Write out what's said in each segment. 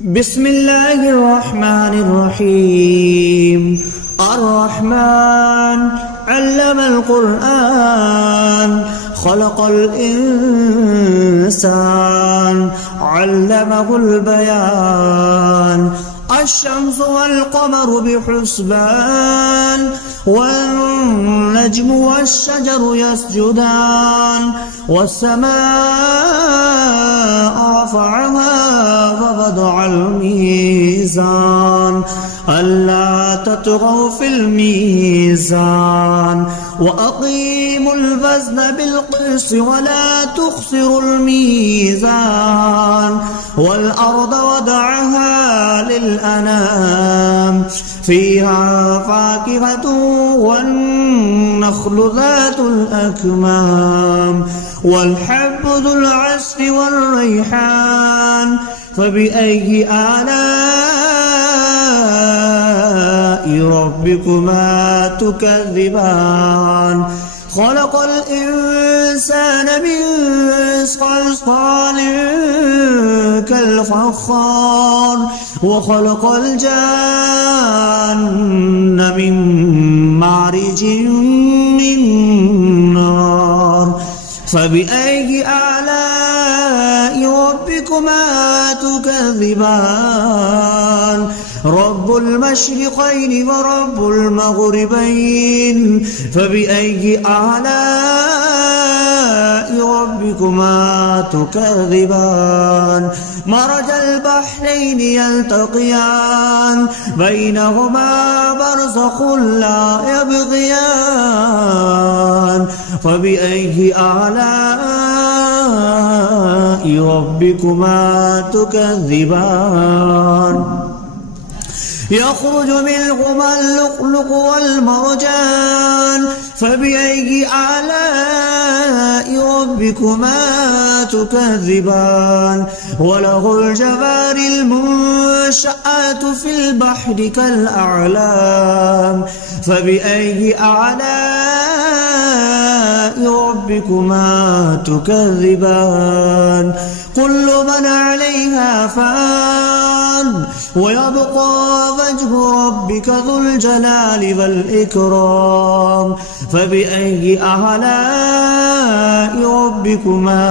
بسم الله الرحمن الرحيم. الرحمن علم القرآن خلق الإنسان علمه البيان. الشمس والقمر بحسبان والنجم والشجر يسجدان والسماء رفعها ووضع الميزان ألا تطغوا في الميزان وأقيموا الوزن بالقسط ولا تخسروا الميزان والأرض وضعها للأنام فيها فاكهة والنخل ذات الأكمام والحب ذو العصف والريحان. فبأي آلاء ربكما تكذبان؟ خلق الإنسان من صلصال كالفخار وخلق الجان من مارج من نار. فبأي آلاء ربكما تكذبان؟ رب المشرقين ورب المغربين. فبأي آلاء ربكما تكذبان؟ مرج البحرين يلتقيان بينهما برزخ لا يبغيان. فبأي آلاء ربكما تكذبان؟ يخرج منهما اللؤلؤ والمرجان. فبأي آلاء ربكما تكذبان؟ وله الجوار المنشآت في البحر كالأعلام. فبأي آلاء ربكما تكذبان؟ كل من عليها فان ويبقى وجه ربك ذو الجلال والإكرام. فبأي آلاء ربكما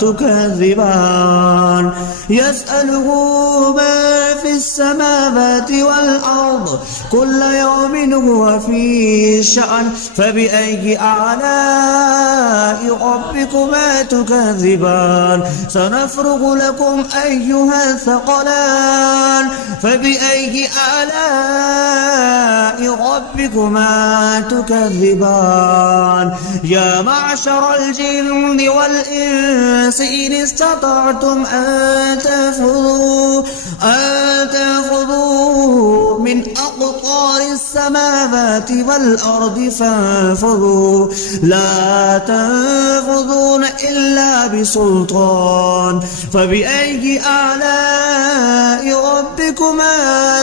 تكذبان؟ يسأله ما في السماوات والأرض كل يوم هو في شأن. فبأي آلاء ربكما تكذبان؟ سنفرغ لكم أيها الثقلان. فبأي آلاء ربكما تكذبان؟ يا معشر الجن والإنس إن استطعتم أن تنفذوا من أقطار السماوات والأرض فانفذوا لا تنفذون إلا بسلطان. فبأي آلاء ربكما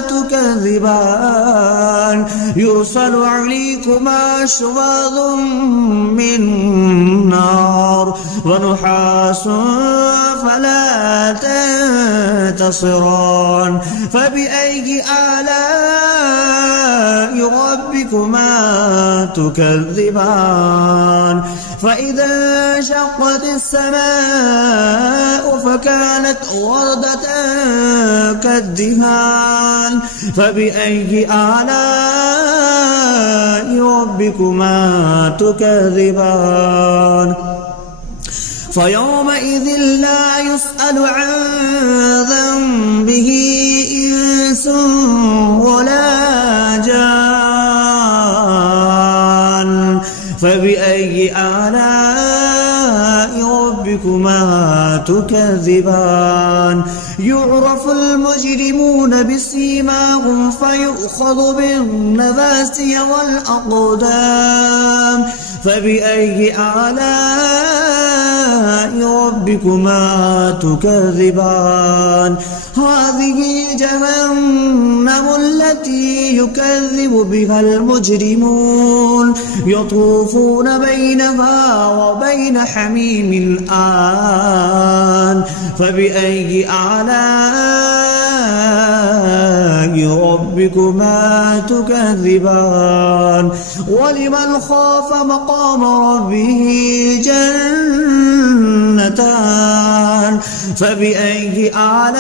تكذبان؟ يرسل عليكما شواظ من نار ونحاس فلا تنتصران. فبأي آلاء ربكما تكذبان؟ فإذا انشقت السماء فكانت وردة كالدهان. فبأي آلاء ربكما تكذبان؟ فيومئذ لا يسأل عن ذنبه إنس ولا جان. فبأي آلاء ربكما تكذبان؟ يعرف المجرمون بسيماهم فيؤخذ بالنواسي والأقدام. فبأي آلاء ربكما تكذبان؟ هذه جهنم التي يكذب بها المجرمون يطوفون بينها وبين حميم آن. فبأي آلاء ربكما تكذبان ولمن خاف مقام ربه جنتان فبأي آلاء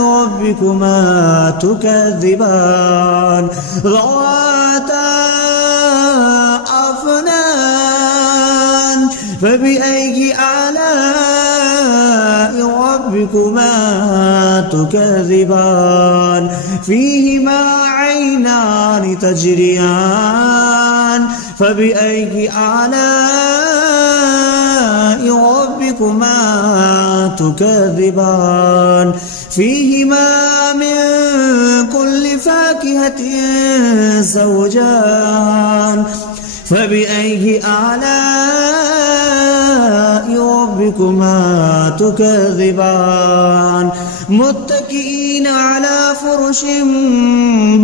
ربكما تكذبان ذواتا أفنان فبأي آلاء ربكما تكذبان فيهما عينان تجريان فبأي آلاء ربكما تكذبان فيهما من كل فاكهة زوجان فبأي آلاء ربكما تكذبان متكئين على فرش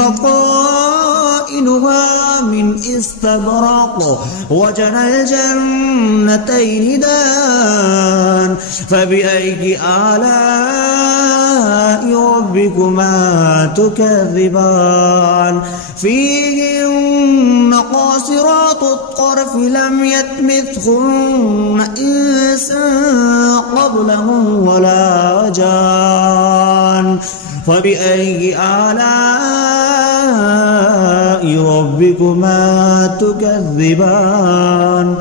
بطائنها من استبرق وجنى الجنتين دان فبأي آلاء ربكما تكذبان فيهن قاصرات الطرف لم يطمثهن إنس قبلهم ولا جان فبأي آلاء ربكما تكذبان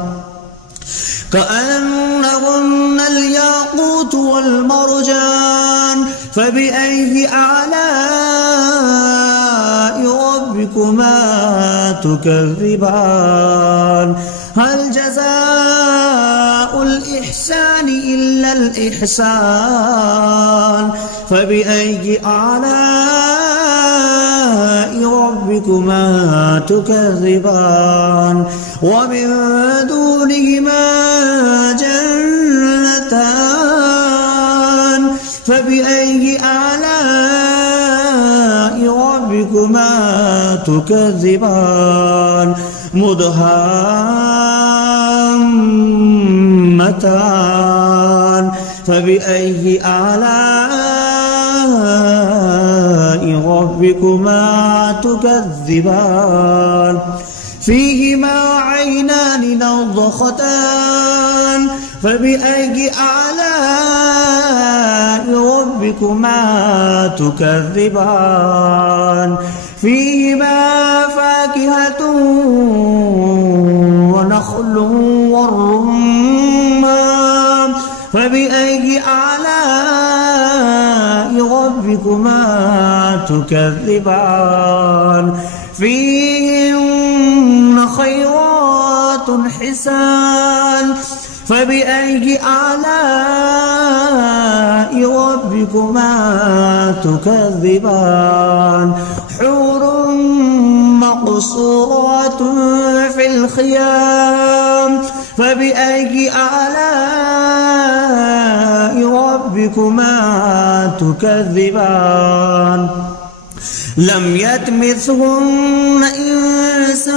كأنهن الياقوت والمرجان فبأي آلاء ربكما تكذبان هل جزاء الإحسان إلا الإحسان فبأي آلاء ربكما تكذبان ومن دونهما جنتان فبأي آلاء ربكما تكذبان مدهامتان فبأي آلاء ربكما تكذبان فيهما عينان نضختان فبأي آلاء ربكما تكذبان فيهما فاكهة ونخل والرمان فبأي آلاء ربكما تكذبان فيهن خيرات حسان فبأي آلاء ربكما تكذبان حور مقصورات في الخيام فبأي آلاء ربكما تكذبان لم يطمثهن إنس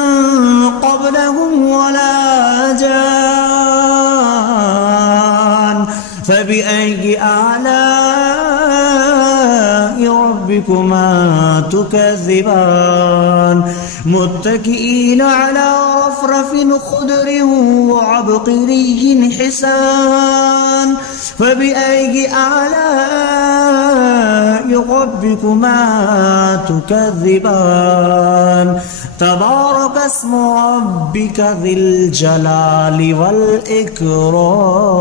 قبلهم ولا جان فبأي آلاء ربكما تكذبان متكئين على رفرف خضر وعبقري حسان فبأي آلاء ربكما تكذبان تبارك اسم ربك ذي الجلال والإكرام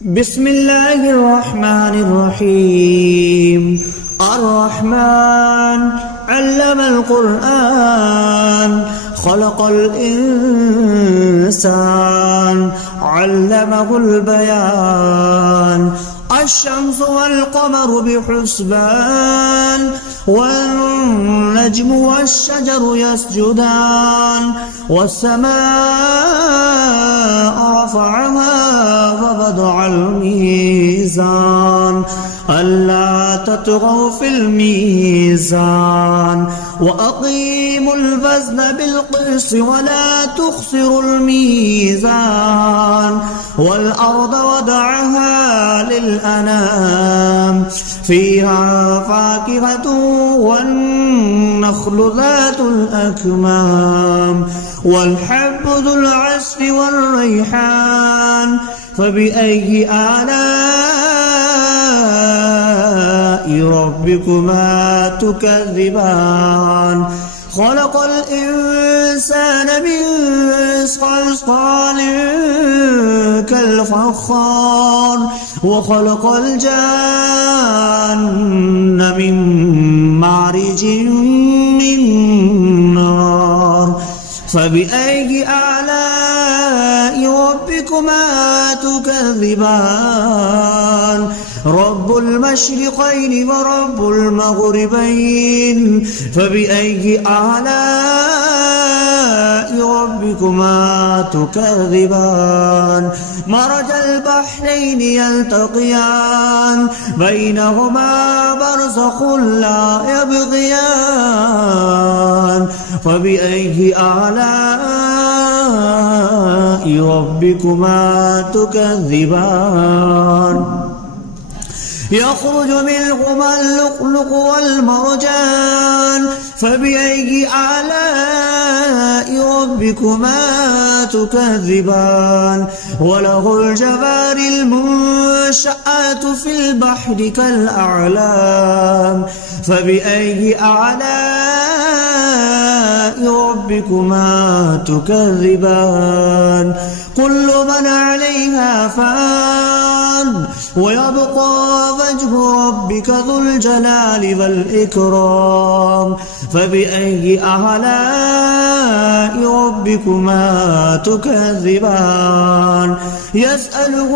بسم الله الرحمن الرحيم الرحمن علم القرآن خلق الإنسان علمه البيان الشمس والقمر بحسبان والنجم والشجر يسجدان والسماء رفعها ووضع الميزان ألا تطغوا في الميزان وأقيموا الوزن بالقسط ولا تخسروا الميزان والأرض وضعها للأنام فيها فاكهة والنخل ذات الأكمام والحب ذو العصف والريحان فبأي آلاء ربكما تكذبان خلق الإنسان من صلصال كالفخار وخلق الجان من مارج من نار فبأي آلاء ربكما تكذبان رب المشرقين ورب المغربين فبأي آلاء ربكما تكذبان مرج البحرين يلتقيان بينهما برزخ لا يبغيان فبأي آلاء ربكما تكذبان يخرج منهما اللؤلؤ والمرجان فبأي آلاء ربكما تكذبان وله الجوار المنشآت في البحر كالأعلام فبأي آلاء ربكما تكذبان كل من عليها فان ويبقى وجه ربك ذو الجلال والإكرام فبأي آلاء ربكما تكذبان يسأله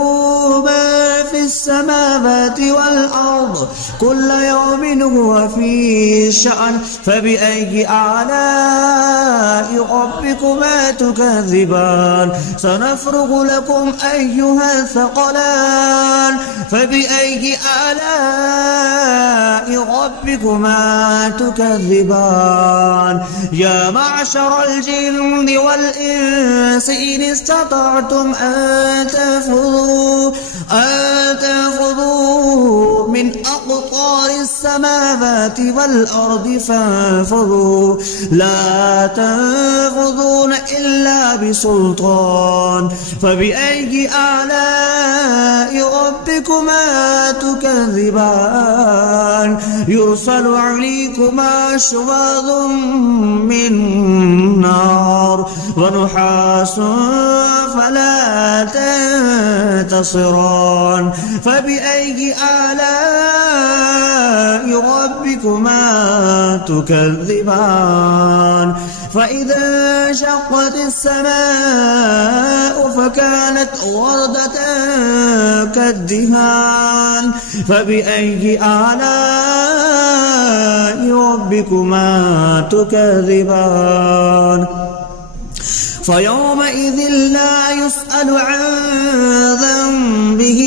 ما في السماوات والأرض كل يوم هو في شأن فبأي آلاء ربكما تكذبان سنفرغ لكم أيها الثقلان فبأي آلاء ربكما تكذبان يا معشر الجن والإنس إن استطعتم أن تنفذوا من أقطار السماوات والأرض فانفذوا لا تنفذون إلا بسلطان فبأي آلاء ربكما تكذبان يرسل عليكما شواظ من نار ونحاس فلا تنتصران فبأي آلاء ربكما تكذبان فإذا انشقت السماء فكانت وردة كالدهان فبأي آلاء ربكما تكذبان فيومئذ لا يسأل عن ذنبه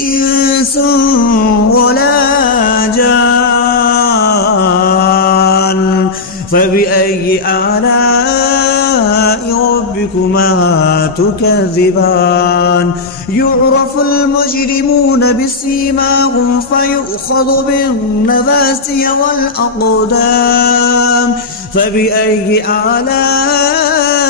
إنس ولا جان فبأي آلاء ربكما تكذبان يعرف المجرمون بسيماهم فيؤخذ بالنواسي والأقدام فبأي آلاء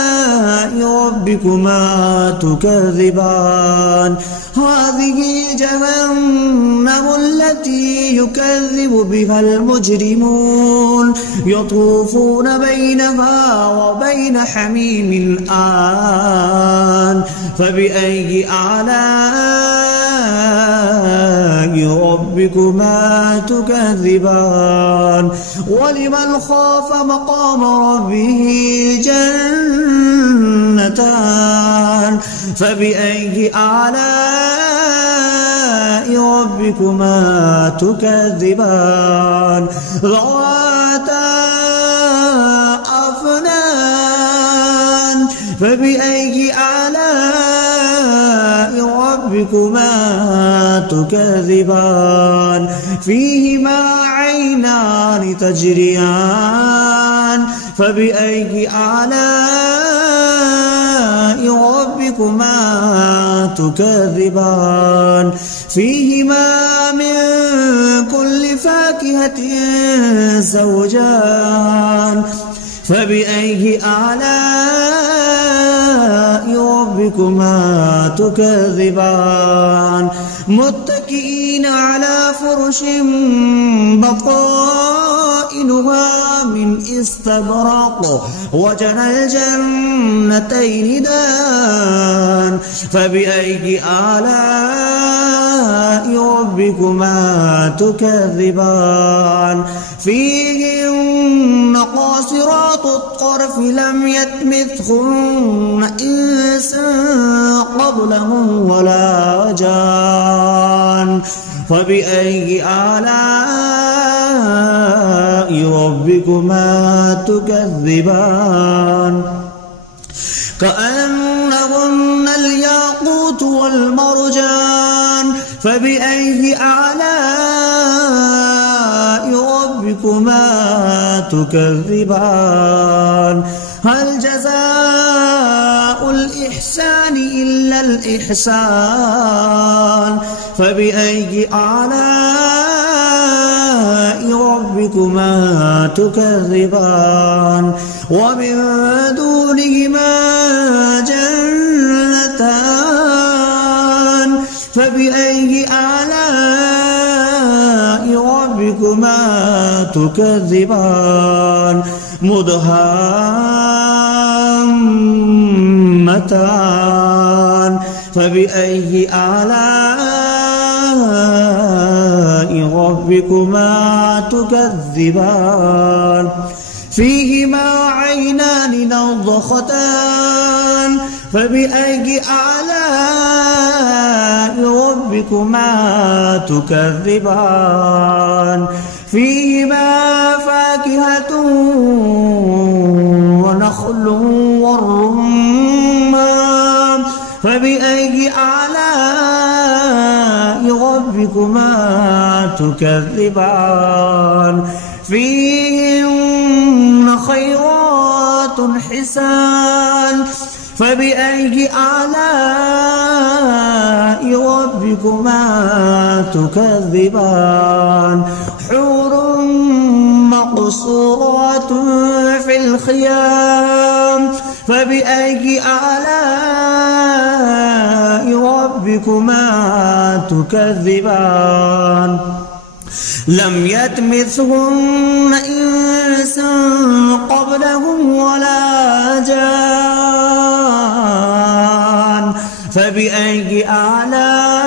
ربكما تكذبان هذه جهنم التي يكذب بها المجرمون يطوفون بينها وبين حميم آن فبأي آلاء ربكما تكذبان ولمن خاف مقام ربه جنتان فبأي آلاء ربكما تكذبان ذواتا أفنان فبأي آلاء ربكما تكذبان فيهما عينان تجريان فبأي آلاء ربكما تكذبان فيهما من فاكهة زوجان فبأي آلاء ربكما تكذبان متكئين على فرش بطائنها من استبرق وجنى الجنتين دان فبأي آلاء ربكما تكذبان فيهن قاصرات الطرف لم يطمثهن إنس قبلهم ولا جان فبأي آلاء ربكما تكذبان كأنهن الياقوت والمرجان فبأي آلاء ربكما تكذبان هل جزاء الإحسان إلا الإحسان فبأي آلاء ربكما تكذبان ومن دونهما جنتان فبأي آلاء ربكما تكذبان مدهامتان فبأي آلاء ربكما تكذبان فيهما عينان نضختان فبأي آلاء ربكما تكذبان فيهما فاكهة ونخل والرمان فبأي آلاء ربكما تكذبان فيهن خيرات حسان فبأي آلاء ربكما تكذبان حور مقصورات في الخيام فبأي آلاء ربكما تكذبان لم يطمثهن إنس قبلهم ولا جان فبأي آلاء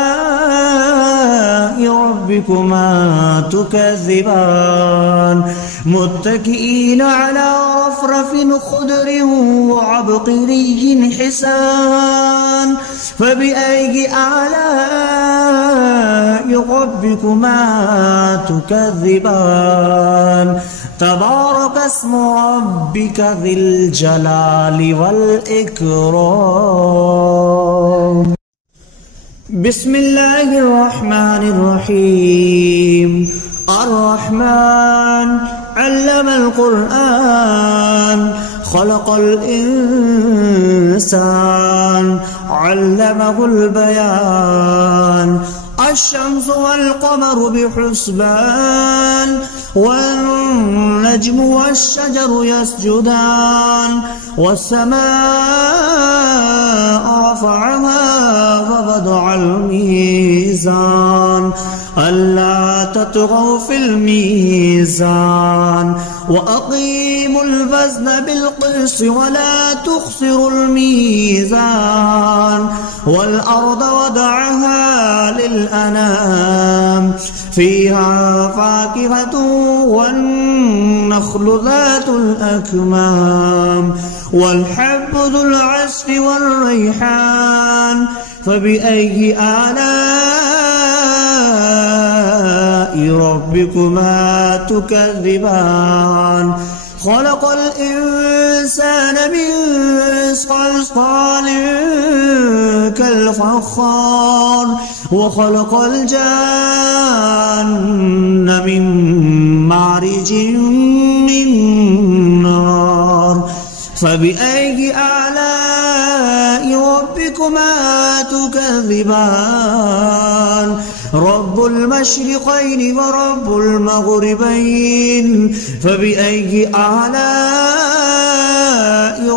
ربكما تكذبان متكئين على رفرف خضر وعبقري حسان فبأي آلاء ربكما تكذبان تبارك اسم ربك ذي الجلال والإكرام بسم الله الرحمن الرحيم الرحمن علم القرآن خلق الإنسان علمه البيان الشمس والقمر بحسبان والنجم والشجر يسجدان والسماء رفعها ووضع الميزان ألا تطغوا في الميزان وأقيموا الوزن بالقسط ولا تخسروا الميزان والأرض وضعها للأنام فيها فاكهة والنخل ذات الأكمام والحب ذو العصف والريحان فبأي آلاء ربكما تكذبان خلق الإنسان من صلصال كالفخار وخلق الجان من مارج من نار فبأي آلاء ربكما تكذبان رب المشرقين ورب المغربين فبأي آلاء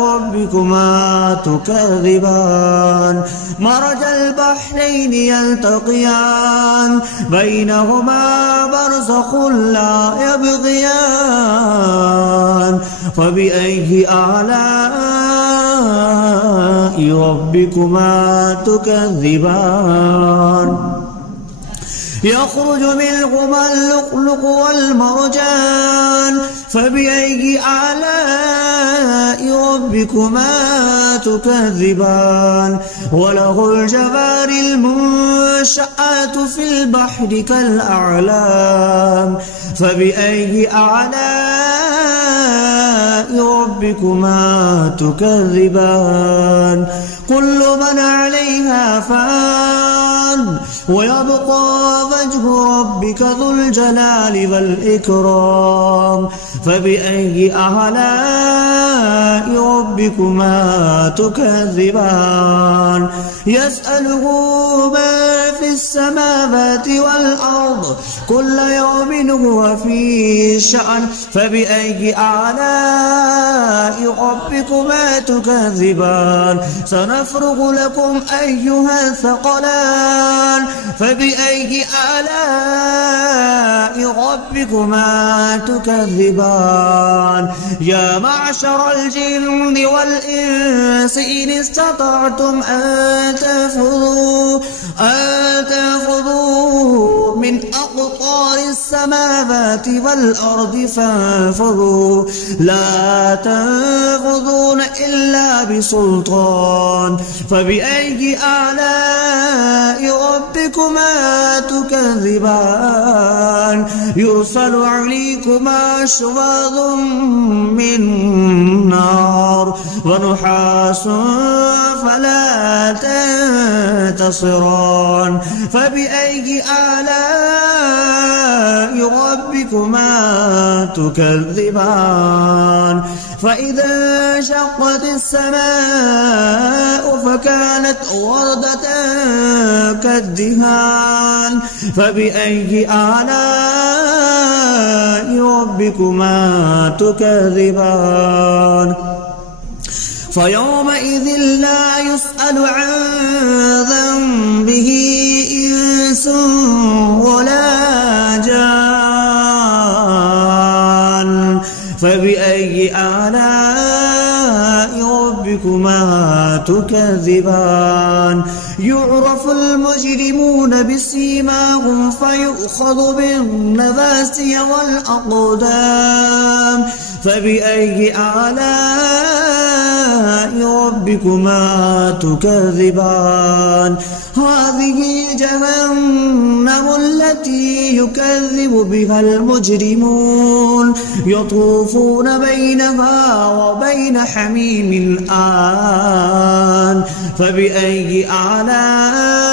ربكما تكذبان مرج البحرين يلتقيان بينهما برزخ لا يبغيان فبأي آلاء ربكما تكذبان يخرج منهما اللؤلؤ والمرجان فبأي آلاء ربكما تكذبان وله الجوار المنشآت في البحر كالأعلام فبأي آلاء ربكما تكذبان كل من عليها فان ويبقى وجه ربك ذو الجلال والإكرام فبأي آلاء ربكما تكذبان يسأله ما في السماوات والأرض كل يوم هو في شأن فبأي آلاء ربكما تكذبان سنفرغ لكم أيها الثقلان فبأي آلاء ربكما تكذبان يا معشر الجن والإنس إن استطعتم أن تنفذوا من أقطار السماوات والأرض فانفذوا لا تنفذون إلا بسلطان فبأي آلاء ربكما تكذبان يرسل عليكما شواظ من نار ونحاس فلا تنتصران فبأي آلاء ربكما تكذبان فإذا انشقت السماء فكانت وردة كالدهان فبأي آلاء ربكما تكذبان فيومئذ لا يسأل عن ذنبه إنس ولا جان فبأي آلاء ربكما تكذبان يعرف المجرمون بسيماهم فيؤخذ بالنواسي والأقدام فبأي آلاء ربكما تكذبان هذه جهنم التي يكذب بها المجرمون يطوفون بينها وبين حميم آن فبأي آلاء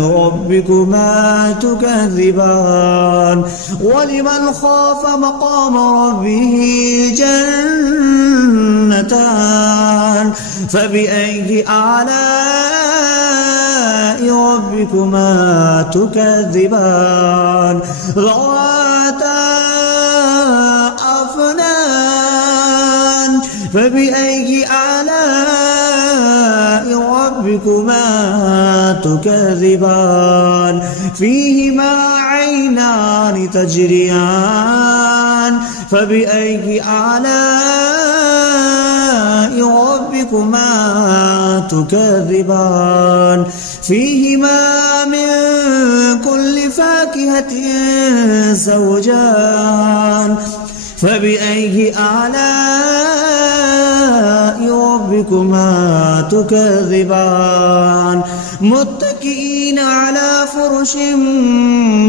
ربكما تكذبان ولمن خاف مقام ربه جنتان فبأي آلاء ربكما تكذبان ذواتا أفنان فبأي آلاء ربكما تكذبان فيهما عينان تجريان فبأي آلاء ربكما تكذبان فيهما من كل فاكهة زوجان فبأي آلاء ربكما تكذبان متكئين على فرش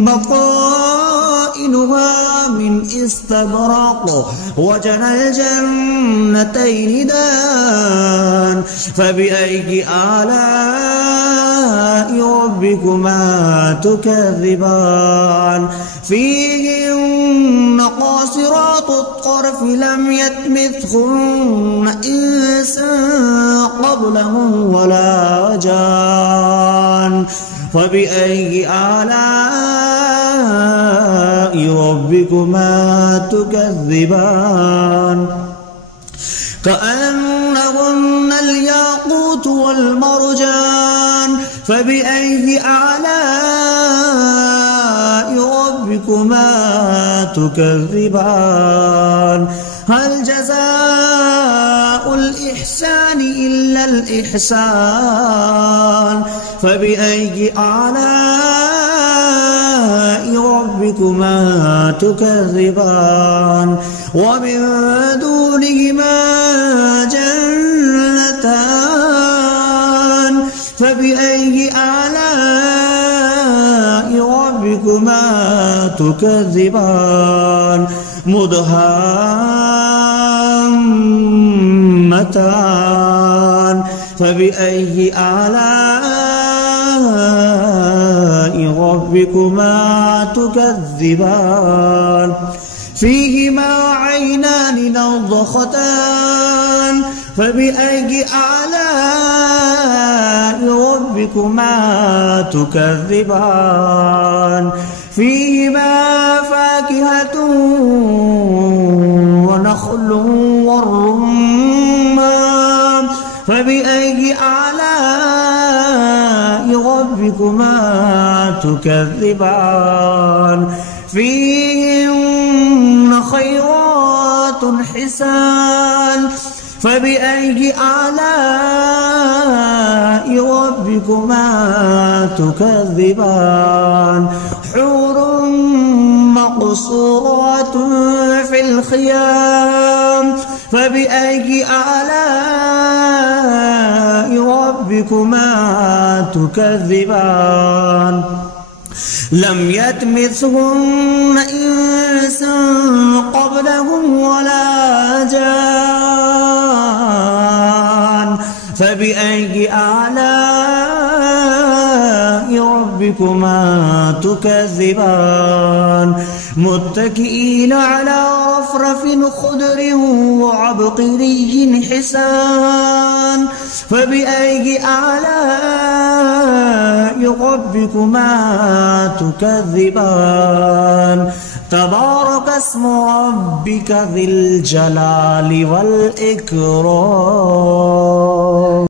بطائنها من استبرق وجنى الجنتين دان فبأي آلاء ربكما تكذبان فيهن قاصرات الطرف لم يطمثهن إنس قبلهم ولا جان فبأي آلاء ربكما تكذبان كأنهن الياقوت والمرجان فبأي آلاء ربكما تكذبان هل جزاء الإحسان إلا الإحسان فبأي آلاء ربكما تكذبان ومن دونهما جنتان فبأي آلاء ربكما تكذبان مدهامتان فبأي آلاء ربكما تكذبان فيهما عينان نضختان فبأي آلاء ربكما تكذبان فيهما فاكهة ونخل والرمان فبأي آلاء ربكما تكذبان فيهن خيرات حسان فبأي آلاء ربكما تكذبان حور مقصورات في الخيام فبأي آلاء ربكما تكذبان لم يطمثهن إنس قبلهم ولا جان فبأي آلاء ربكما تكذبان متكئين على رفرف خضر وعبقري حسان فبأي آلاء ربكما تكذبان تبارك اسم ربك ذي الجلال والإكرام.